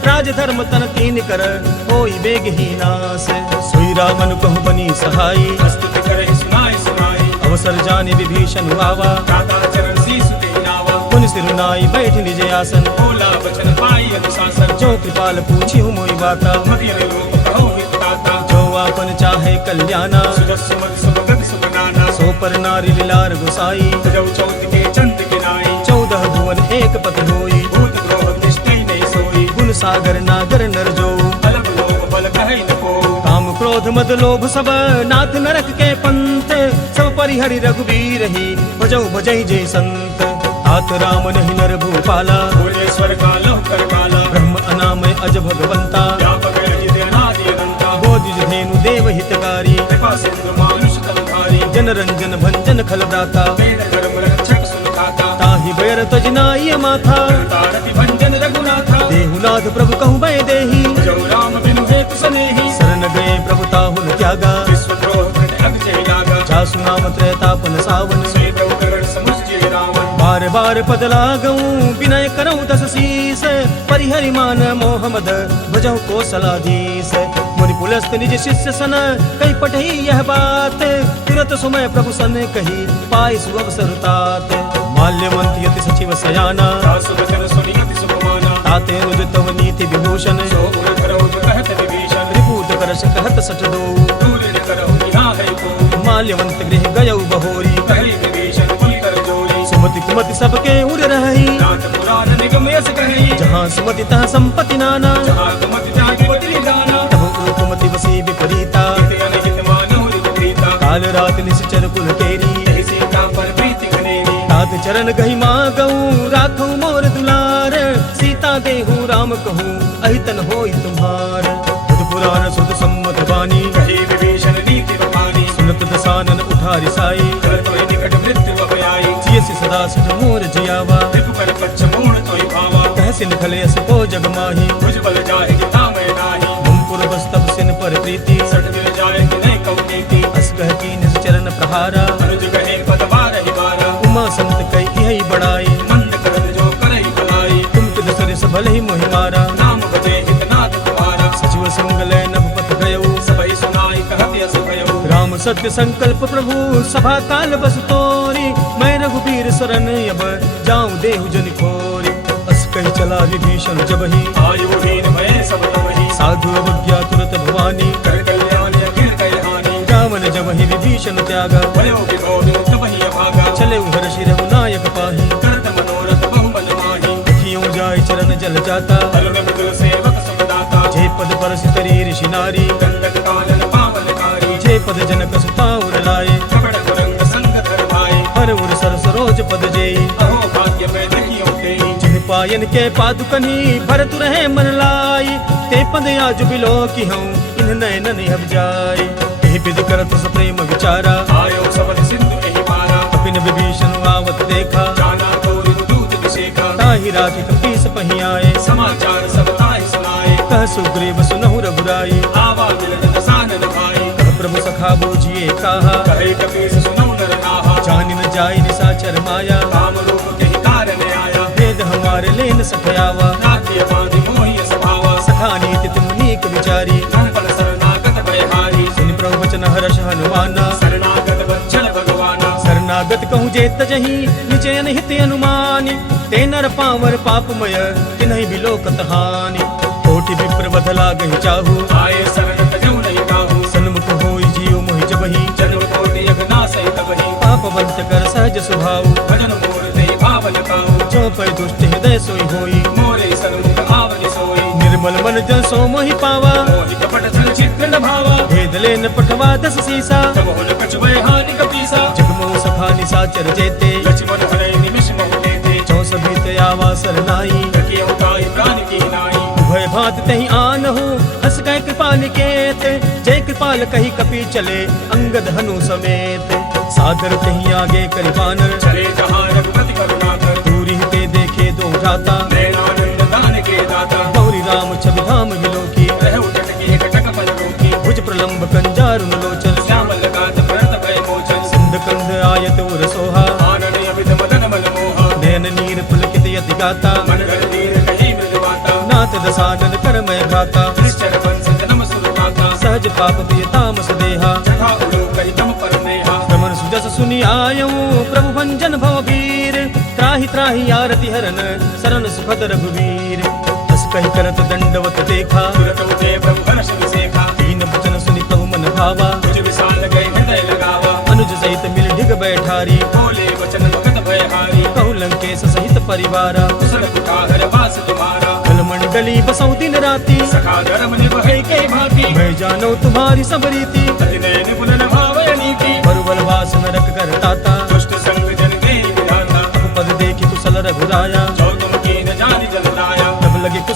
राज धर्म तन तीन कर होई बेग ही नास सोई रामन कहु बनी सहाई स्तुति करहि सुनाई सुनाई अवसर जाने विभीषण आवा दाता चरण शीस ते नावा पुन सिरुनाई बैठ निज आसन बोला वचन पाई अनुशासन जो कृपाल पूछी मोई बाता मगिर लोक कहो हित दाता जो आपन चाहे कल्याणा सुजस सुमन सुभगत सुखनाना सो पर नारी लीलार गोसाई जौ चौथ के चंद गिनाई 14 भुवन एक पति होई भूत द्रोह निष्ठै नहीं सोई गुण सागर नागर नर जो अलग लोग बल कहे न को काम क्रोध मद लोभ सब नाथ नरक के पंथ सब परिहरि रघुबीर ही भजऊ भजई जय संत हाथ राम नहीं नर भूपाला, बोले स्वर का लौह कर काला, ब्रह्म अनामय अज भगवंता, व्यापक रहित अनादि अनंता, बोधिज धेनु देव हितकारी, कृपा सिंधु मानुष तमधारी, जन रंजन भंजन खलदाता, वेद धर्म रक्षक सुनकाता, ताहि बैर तजनाई माथा, तारति भंजन रघुनाथा, देहुनाथ प्रभु कहु बै देही, जो राम बिनु हेतु सनेही, शरण गए प्रभु ताहुन त्यागा, विश्वद्रोह कृत अग्जय लागा, जासु नाम त्रैतापन सावन, सोई प्रभु करण समुझ रावण, बार बार पद लागऊं विनय करऊं दस शीस, परिहरि मान मोह मद भजहु कोसलाधीश, मुनि पुलस्त निज शिष्य सन कही पठही यह बात, तुरत सुमय प्रभु सन कही पाई सुअवसर तात, माल्यवंत यति सचिव सयाना, दासु वचन सुनि अति सुखमाना, ताते अनुज तव नीति विभूषण, सो उर करौ जो कहत विभीषण, रिपूत करश कहत सठ दो, दूर न करौ यहाँ है को, माल्यवंत गृह गयौ बहोरी, कहली विभीषण पुनि कर जोरी, सुमति कुमति सबके उर रही, नाथ पुराण निगम यस कही, जहाँ सुमति तहाँ संपत्ति नाना, जहाँ कुमति त्यागी बदली दाना, तब कुमति बसी विपरीता, हित अनहित मानव रिपुरीता, काल रात निश्चर कुल केरी, यही सीता पर प्रीति कनेरी, तात चरण गही मागऊं राखऊं मोर दुलार, सीता देहु राम कहूँ अहितन होई तुम्हार, बुध पुराण सुध सम्मत बानी, कही विभीषण नीति बखानी, सुनत दसानन उठारि साई, कर तोय निकट मृत्यु अभयाई, जियसि सदा सठ मोर जियावा, रिपु कर पच्छ मूढ़ तोय भावा, कहसिन खलेस को जग माही, भुज बल जाहि जिता मैं नाही, हम पुरबस तब सिन पर प्रीति, सठ मिल जाए कि नहीं कहु नीति, अस कह कीन चरण प्रहारा, अनुज कहे पद बारहि बारा, उमा संत कई यही बड़ाई, मंद करन जो करई भलाई, तुम तिद सरिस भल ही मोहि मारा, नाम भजे हितनाथ तुम्हारा, सचिव संगल नभ पथ गयो, सबई सुनाई कहत यस भयो, राम सत्य संकल्प प्रभु सभा काल बस तोरी, मैं रघुबीर शरण अब जाऊं देहु जन खोरी, अस कही चला विभीषण जबहि, आयुहीन भय सब तमहि, साधु अवज्ञा तुरत भवानी, कर कल्याण अखिल कय हानि, रावण जबहि विभीषण त्यागा, भयो विभोग तबहि अभागा, चले हर्षि रघुनायक पाही, करत मनोरथ बहु मन माही, देखियो जाय चरण जल जाता, हल में मृदुल सेवक समदाता, जे पद परस तरी ऋषि नारी, दंडक कानन पावनकारी, जे पद जनक सुता उर लाए, कपड़ कुरंग संग धर्माए, हर उर सर सरोज पद जेई, अहो भाग्य में देखियो तेई, जिन पायन के पादुकनी भरतु रहे मन लाई, ते पद आज बिलो की हूँ इन नयन अब जाय, एहि विधि करत स प्रेम विचारा, आयो सबद सिंधु एहि पारा, कपिन विभीषण आवत देखा, जाना गौरी दूत विषेका, ताहि राखि कपीस पहि आए, समाचार सब ताहि सुनाए, कह सुग्रीव सुनहु रघुराई, आवा मिलन दसानन भाई, कह प्रभु सखा बूझिए कहा, कहे कपीस सुनौ नर नाहा, जानि न जाय निशाचर माया, काम रूप के कारण आया, वेद हमारे लेन सठयावा, नाट्य बांधि मोहि स्वभावा, सखा नीति तुम नीक विचारी, नरपल शरणागत भयहारी, सुनि प्रभु वचन हर्ष हनुमाना, शरणागत वत्सल भगवाना, शरणागत कहूँ जे तजहि निचयन हित अनुमानि, ते नर पावर पापमय तिन्हि बिलोकत हानि, कोटि विप्र बध लागहि चाहु, आये शरण तजौ नहीं काहू, सन्मुख होई जियो मोहि जबहि, जन्म कोटि यज्ञ सहित बही, पापवंत कर सहज स्वभाव, भजन मूर्ति भावन काहू, जो पै दुष्ट हृदय सोई होई, मोरे सन्मुख आवनि सोई, निर्मल मन जन सो मोहि पावा, मोहि कपट छल चित्र न भावा, भेद लेन पठवा दस सीसा, तब हुन कछुए हानि कपीसा, जगमो सखा निशाचर जेते, लक्ष्मण हरे निमिष मोह देते, चौसभित आवा सरनाई, तकिय उताई प्राण की नाई, भय भात तही आन हो हस कह कृपा निकेत, जय कृपाल कही कपि चले अंगद हनु समेत, सादर तही आगे करि बानर, चले जहाँ रघुपति करुणाकर, दूरी ते देखे दो जाता, नैनानंद दान के दाता, गौरी राम छवि धाम विलोकी, रह उठट की कटक पल रोकी, भुज प्रलंब कंजारुन लोचन, श्यामल गात भरत भय मोचन, सिंध कंद आयत उर सोहा, आनन अभिध मदन मल मोहा, नयन नीर पुलकित यति गाता, मन घर नीर कही मृदुवाता, नाथ दसानन करमय भ्राता, निश्चर वंश जन्म सुरमाता, सहज पाप प्रिय तामस देहा, जथा उड़ो कही तम पर नेहा, श्रमण सुजस सुनि आयऊं प्रभु भंजन भवबीर, त्राहि त्राहि आरति हरन शरण सुखद रघुवीर, हस कहि करत दंडवत देखा, तुरत उठे ब्रह्म हर्ष विसेखा, दीन वचन सुनि तहु मन भावा, कुछ विशाल गए हृदय लगावा, अनुज सहित मिल ढिग बैठारी, बोले वचन भगत भयहारी, कहु लंकेश सहित परिवारा, कुशल कुठार वास तुम्हारा, कल मंडली बसौ दिन राति, सखा धर्म निभै के भांति, मैं जानो तुम्हारी सब रीति, अति नयन पुनर भावय नीति, बरुबल वास नरक कर ताता, दुष्ट संग जन दे विधाता, अब पद देखि कुशल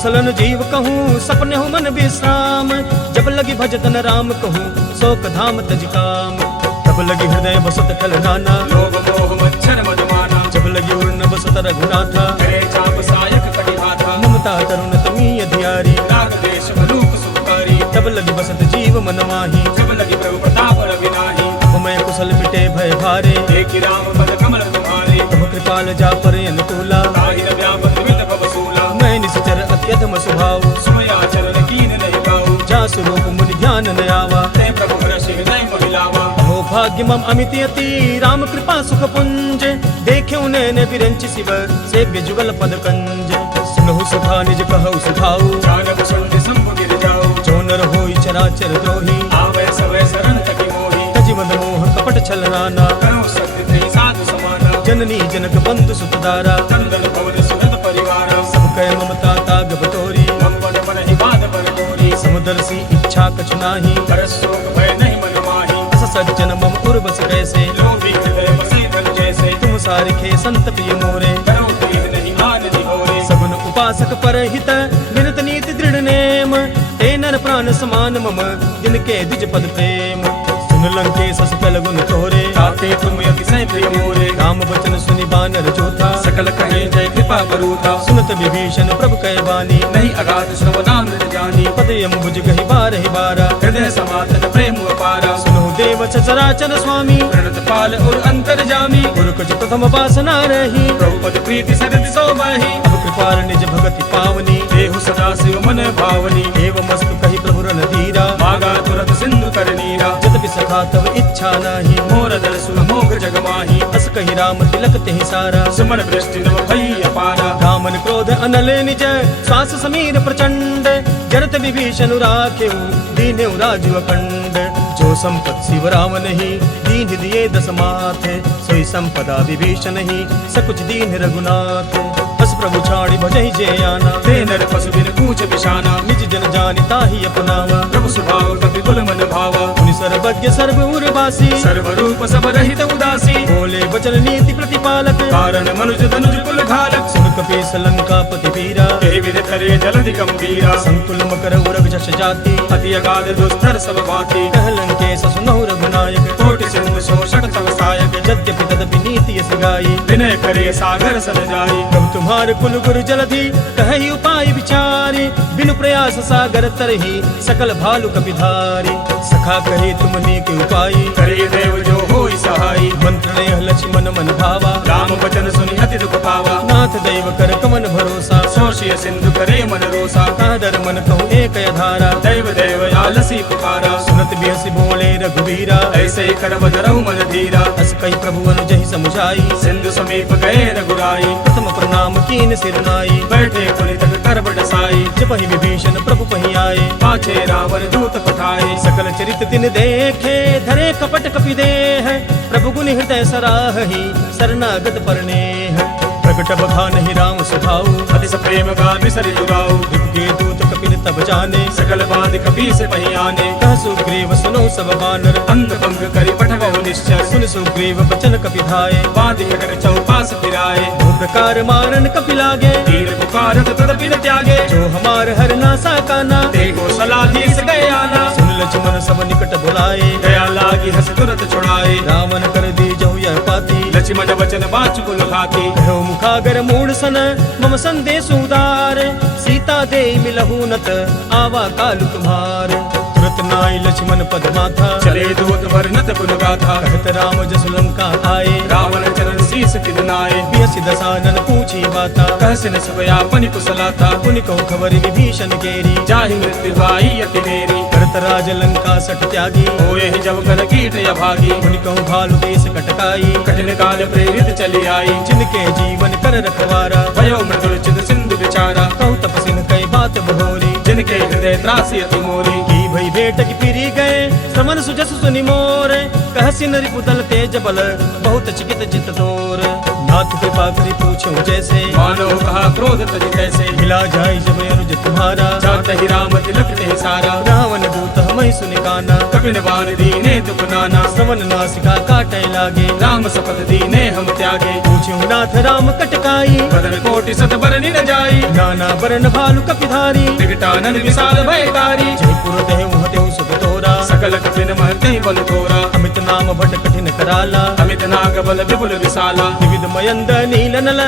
कौशलन जीव कहूँ सपने हो मन विश्राम, जब लगी भजतन राम कहूँ शोक धाम तज काम। तब लगी हृदय बसत कल नाना, लोभ मोह मच्छर मदमाना, जब लगी उर्ण बसत रघुनाथा, करे चाप सायक कटिहाथा, ममता तरुण तमीय धियारी, राग देश मलूक सुखकारी, तब लगी बसत जीव मन माही, जब लगी प्रभु प्रताप रविनाही। मैं कुशल मिटे भय भारे, देखि राम पद कमल तुम्हारे, तब कृपाल जा पर अनुकूला, ताहि न व्यापक वित भवसूला। मैं निश्चर अत्यधम स्वभाव, सुमया चरण कीन नहीं गाऊ, जा स्वरूप मुनि ध्यान न आवा। ते प्रभु हर्ष हृदय महिलावा, अहो भाग्य मम अमित अति राम कृपा सुख पुंज, देखे उन्हें विरंच शिव सेव्य जुगल पद कंज। सुनहु सुखा निज कहु सुखाऊ, जानक सुंदि संभु गिर जाऊ, जो नर होई चराचर द्रोही, आवै सवै शरण तकी मोही। तजि मद मोह कपट छल नाना, करो सत्य थे साधु समाना, जननी जनक बंधु सुतदारा, नंदन भवन सुहृद परिवार। सब कह ममता ताग बटोरी, मम मन मन ही बात पर तोरी, समदर्शी इच्छा कछु नाही, तरस शोक भय नहीं मन माही। अस सज्जन मम उर्वस कैसे, लोभी हृदय बसे धन जैसे, तुम सारिखे संत प्रिय मोरे। करो तीर नहीं मान निहोरे, सगुन उपासक पर हित विनत नीति दृढ़ नेम, ते नर प्राण समान मम जिनके द्विज पद प्रेम। सुन लंकेश सकल गुण तोरे, ताते तुम अतिशय प्रिय मोरे। राम वचन सुनि बानर जोधा, सकल कहे जय कृपा करूथा, सुनत विभीषण प्रभु कह बानी, नहीं अगाध श्रवणामृत जानी। पदयम भुज गहि बारहि बारा, हृदय समातन प्रेम अपारा, सुनो देव चराचर स्वामी, प्रणत पाल और अंतर जामी। गुरु कुछ प्रथम वासना रही, प्रभुपद प्रीति सरित सोबाही, अब कृपाल निज भगति पावनी। देहु सदा शिव मन भावनी, एवं मस्तु कहि प्रभु रन धीरा, मागा तुरत सिंधु कर नीरा। जत सखा तव इच्छा नाही, मोर दल सुन मोग जगमाही, अस कहि राम तिलक तेहि सारा। सुमन वृष्टि नव भई अपारा, रामन क्रोध अनल निज, श्वास समीर प्रचंड, जरत विभीषण राखेउ दीनेउ राजु अखंड। जो संपत शिव राम नहीं, दीन दिए दस माथे, सोई संपदा विभीषण ही, सकुच दीन रघुनाथ। बस प्रभु छाड़ी भजहि जे आना, ते नर पशु बिन पूछ बिशाना। निज जन जानि ताहि अपनावा, प्रभु स्वभाव कपि कुल मन भावा, मुनि सर्वज्ञ सर्व उर्वासी, सर्व रूप सब रहित उदासी। बोले वचन नीति प्रतिपालक, कारण मनुज धनुज कुल घालक। सुन कपीस लंकापति वीरा, हे विद करे जलधि गंभीरा, संकुल मकर उरग जश जाति, अति अगाध दुस्तर सब भांति। कह लंकेश सुनहु रघुनायक, कोटि सिंधु शोषक तव सायक। यद्यपि तदपि नीति यस गाई, विनय करे सागर सन जाई। प्रभु तुम्हार कुल गुरु जलधि, कहि उपाय विचारी, बिनु प्रयास सागर तरहि, सकल भालु कपिधारी। सखा कहे तुम नीक उपाय, करे देव जो होई सहाई। मंत्र ने लक्ष्मण मन भावा, राम वचन सुनि अति दुख पावा। नाथ दैव कर कमन भरोसा, सोशिय सिंधु करे मन रोसा। कादर मन कहूँ एक धारा, दैव देव आलसी पुकारा। सुनत बिहसि बोले रघुवीरा, ऐसे ही करब धरऊ मन धीरा। अस कहि प्रभु अनुजहि समुझाई, सिंधु समीप गए रघुराई। प्रथम प्रणाम कीन सिर नाई, बैठे पुनि तक कर बडसाई। जपहि विभीषण प्रभु पहि आए, पाछे रावण दूत पठाए। सकल चरित तिन देखे, धरे कपट कपि देह, प्रभु गुण हृदय सराहि, शरणागत परनेह। प्रगट बखानहि राम स्वभाव, अतिस प्रेम गा बिसरि दुराऊ। के दूत कपिन तब जाने, सकल बांध कपी से पही आने। कह सुग्रीव सुनो सब बानर, अंग भंग करि पठगहु निश्चर। सुन सुग्रीव बचन कपि धाये, बांधि कर चौपास फिराए। दो प्रकार मारन कपि लागे, तीर पुकारत तदपि न त्यागे। जो हमार हर नासा काना, देखो सलाधीस गए आना। सुन लक्ष्मण सब निकट बुलाए, दया लागी हस तुरत छुड़ाए। रावण कर दी जहु यह पाती, लक्ष्मण वचन बाच कुल घाती। कहो मुखागर मूढ़ सन, मम संदेश उदार, सीता दे मिलहु नत, आवा कालु तुम्हार। तुरत नाई लक्ष्मण पद माथा, चले दूत वर्णत पुन गाथा। कहत राम जसु लंका आए, रावण चरण शीस किदनाए। बिहसि दसानन पूछी बाता, कहसिन सबया पनि कुशलाता। पुनि कहु खबर विभीषण केरी, जाहि मृत्यु भाई अति देरी। करत राज लंका सठ त्यागी, होए ही जब कर कीट अभागी। पुनि कहु भालु देश कटकाई, कठिन काल प्रेरित चली आई। जिनके जीवन कर रखवारा, भयो मृदुल चिद सिंधु विचारा। कहु तपसिन कई बात बहोरी, जिनके हृदय त्रासी अति मोरी। की भई भेट की फिरी गए, श्रवण सुजस सुनि मोर, कहसी नरि पुतल तेज बल बहुत चिकित चित तोर। नाथ कृपा करी पूछो जैसे मानो कहा क्रोध तज कैसे। मिला जाय जब अनुज तुम्हारा जात ही राम तिलक ते सारा। रावण दूत हमहि सुनि काना कपिन बान दीने दुख नाना। श्रवण नासिका काटे लागे राम शपथ दीने हम त्यागे। पूछो नाथ राम कटकाई बदन कोटि सत बरनि न जाई। नाना बरन भालु कपिधारी विकटानन विशाल भयकारी। जयपुर देहु हतेउ सुख तोरा सकल कपिन महते बल तोरा। अमित नाम भट कठिन कराला अमित नाग बल विपुल विशाला। विविध मयंद नील नल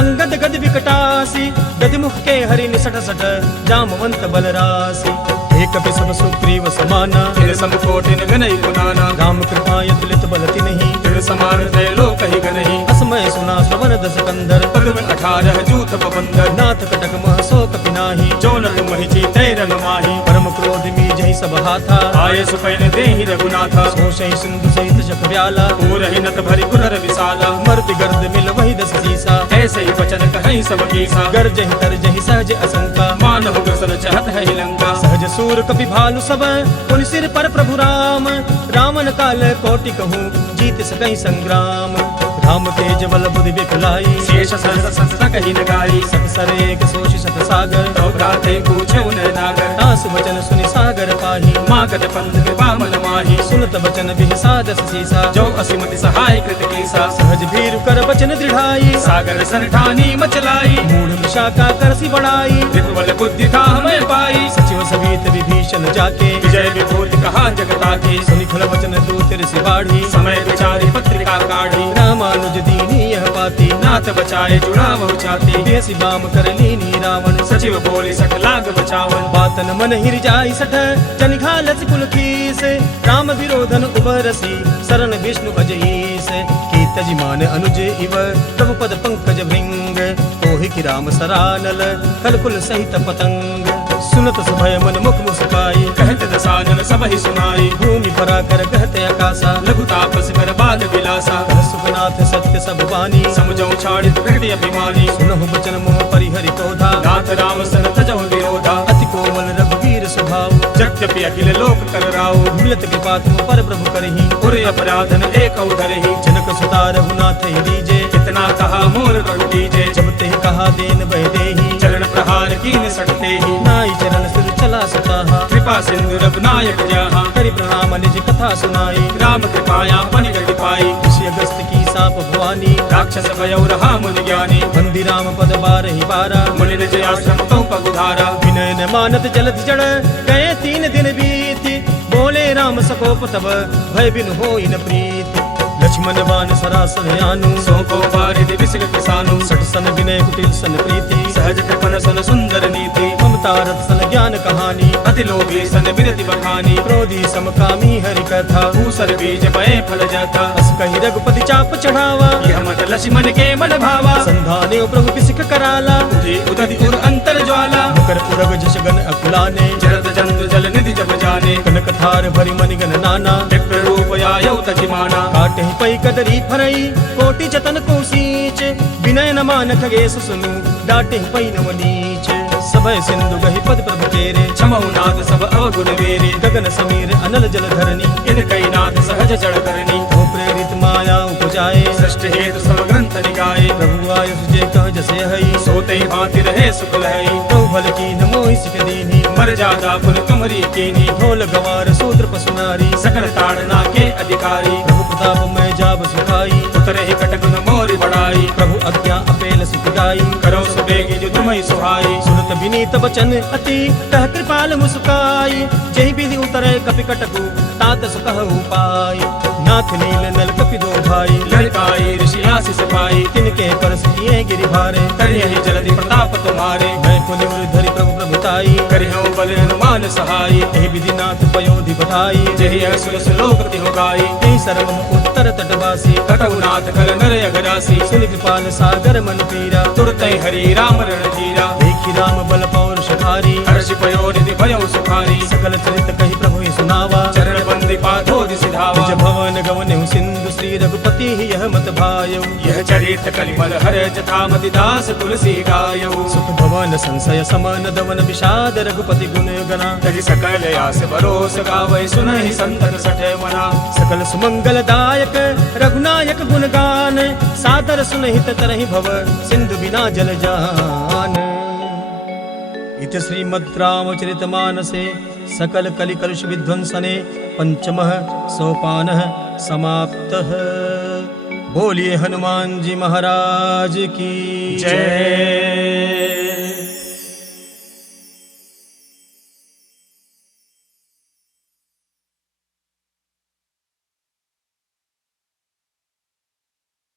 अंगद गद विकटासी। गद मुख के हरि निसट सट जामवंत बलरासी। एक कपि सब सुग्रीव समाना तिन सम कोटिन गनई गुनाना। राम कृपा यतुलित बलति नहीं तिन समान त्रैलोक ही गनहि। असमय सुना श्रवण दस कंदर पग में 18 जूत बबंदर। नाथ कटक मह सो कपि नाही जो नर महि जीते रन माही। परम क्रोध मी जहि सब हाथा आये सुपैन देहि रघुनाथा। सोषहि सिंधु सहित जख व्याला पूरहि नत भरि कुरर विशाला। मर्द गर्द मिल वही दस सीसा ऐसे ही वचन कहई सब कीसा। गर्जहि तरजहि सहज असंका मानव ग्रसन चाहत है लंका। सहज सूर कपि भालु सब पुनि सिर पर प्रभु राम। रावण काल कोटि कहूँ जीत सकहि संग्राम। राम तेज बल बुद्धि विपुलाई शेष सहस्र संस्था कही न गाई। सब सरे एक सोषि सत सागर तो गाते पूछे उन नागर। तास वचन सुनि सागर पाही मागध पंथ कृपा मन माही। सुनत वचन बिहसा दस सीसा जो असीमति सहाय कृत कीसा। सहज भीरु कर वचन दृढ़ाई सागर सन ठानी मचलाई। मूढ़ विशाखा करसी बढ़ाई विपुल बुद्धि था हमें पाई। सचिव समेत विभीषण जाके विजय विभूति कहा जगता की। सुनि खल वचन दूत ऋषि बाढ़ी समय विचारी पत्रिका काढ़ी। रामानुज दीनी यह पाती नाथ बचाए जुड़ा बहु छाती। देसी बाम कर लीनी रावण सचिव बोले सठ लाग बचावन। बातन मन हिर जाई सठ जनि घालस कुल खीस। राम विरोधन उबरसी शरण विष्णु अजईस। कीतजि मान अनुज इव प्रभु पद पंकज भृंग। तोहि की राम सरानल कल कुल सहित पतंग। सुनत सुभय मन मुख मुस्काई कहते दसानन सब ही सुनाई। भूमि पराकर कहते आकाशा लघु तापस कर बाल विलासा। सुखनाथ सत्य सब बानी समझो छाड़ित प्रकृति अभिमानी। सुनहु बचन मोह परिहरि क्रोधा नाथ राम सन तजो विरोधा। अति कोमल रघुवीर स्वभाव जगत्यपि अखिल लोक कर राव। मिलत कृपा तुम पर प्रभु करही उरे अपराधन एक उधरहि। जनक सुता रघुनाथ ही दीजे कितना कहा मोर रघु दीजे। जब ते कहा देन बह देही चरण प्रहार कीन सटते ही। नाई चरण सिर चला सुताहा कृपा सिंधु रघुनायक जहाँ। हरि प्रणाम निज कथा सुनाई राम कृपाया पन गति पाई। ऋषि अगस्त की साप भवानी राक्षस भयो रहा मुनि ज्ञानी। बंदी राम पद बारहि बारा मुनि निज आश्रम तो पगुधारा। विनय न मानत जलधि जड़ गए 3 दिन बीती। बोले राम सकोप तब भय बिन होई न प्रीति। लक्ष्मण बाण सरासन यानु सो को बारिद विसिक किसानु। सठ सन विनय कुटिल सन प्रीति सहज कृपन सन सुंदर नीति। ममता रथ सन ज्ञान कहानी अति लोभी सन विरति बखानी। क्रोधी समकामी हरि कथा भूसर बीज भय फल जाता। अस कही रघुपति चाप चढ़ावा यह मत लक्ष्मण के मन भावा। संधाने प्रभु पिसिक कराला उठे उदधि उर अंतर ज्वाला। मुकर उरग जश गन अकुलाने जरत जंतु जल निधि जब जाने। कनक थार भरि मनि गन नाना विप्र रूप आयौ तजि माना। काटे पै कदरी फरई कोटि जतन को सींच। विनय न मान खगेश सुनु डाटे पै नव नीच। सभय सिंधु गहि पद प्रभु तेरे क्षमौ नाथ सब अवगुण वेरे। गगन समीर अनल जल धरनी इन कई नाथ सहज जड़ करनी। हो प्रेरित माया उपजाए सृष्टि हेतु सब ग्रंथ निगाए। प्रभु आयु जे कह जसे हई सोते ही भांति रहे सुख लहई। तो भल की न मोहि सिख दीनी मर जादा पुन कमरी कीनी। ढोल गवार सूत्र पशु नारी सकल ताड़ना के अधिकारी। प्रभु प्रताप मैं जाब सुखाई उतरे ही कटक न मोरी बढ़ाई। प्रभु आज्ञा अपेल सुख गाई करो सुबेगी जो तुम्हें सुहाई। सुनत विनीत बचन अति कह कृपाल मुस्काई। जहि विधि उतरे कपि कटकु तात सुकहु पाई। नाथ नील नल कपि दो भाई लड़काई ऋषि आशीष पाई। तिनके परस किए गिरि भारे करियहि जल्दी प्रताप तुम्हारे। मैं पुनि उर धरि प्रभु प्रभुताई करिहु बल हनुमान सहाई। एहि विधि नाथ पयोधि बधाई जहि असुर सुलोक तिहु गाई। एहि सर्वम उत्तर तटवासी कटहु नाथ कल नर अगरासी। सुनि कृपाल सागर मन पीरा तुरते हरि राम रणधीरा। देखि राम बल पौरुष भारी हर्ष पयोनिधि भयो सुखारी। सकल चरित कहि प्रभु ही सुनावा चरण बंदी पाथोधि सिधावा। निज भवन गवनेहु सिंधु श्री रघुपति ही यह मत भगत भायौ। यह चरित कलिमल हर जथामति दास तुलसी गायौ। सुख भवन संशय समन दवन विषाद रघुपति गुण गना। तज सकल आस भरोस गावै सुनहि संतत सठ मना। सकल सुमंगल दायक रघुनायक गुण गान। सादर सुनहित तरहि भव सिंधु बिना जल जान। इत श्रीमद् रामचरितमानसे सकल कलि कलुष विध्वंसने पंचमः सोपानः समाप्तः। बोलिए हनुमान जी महाराज की जय।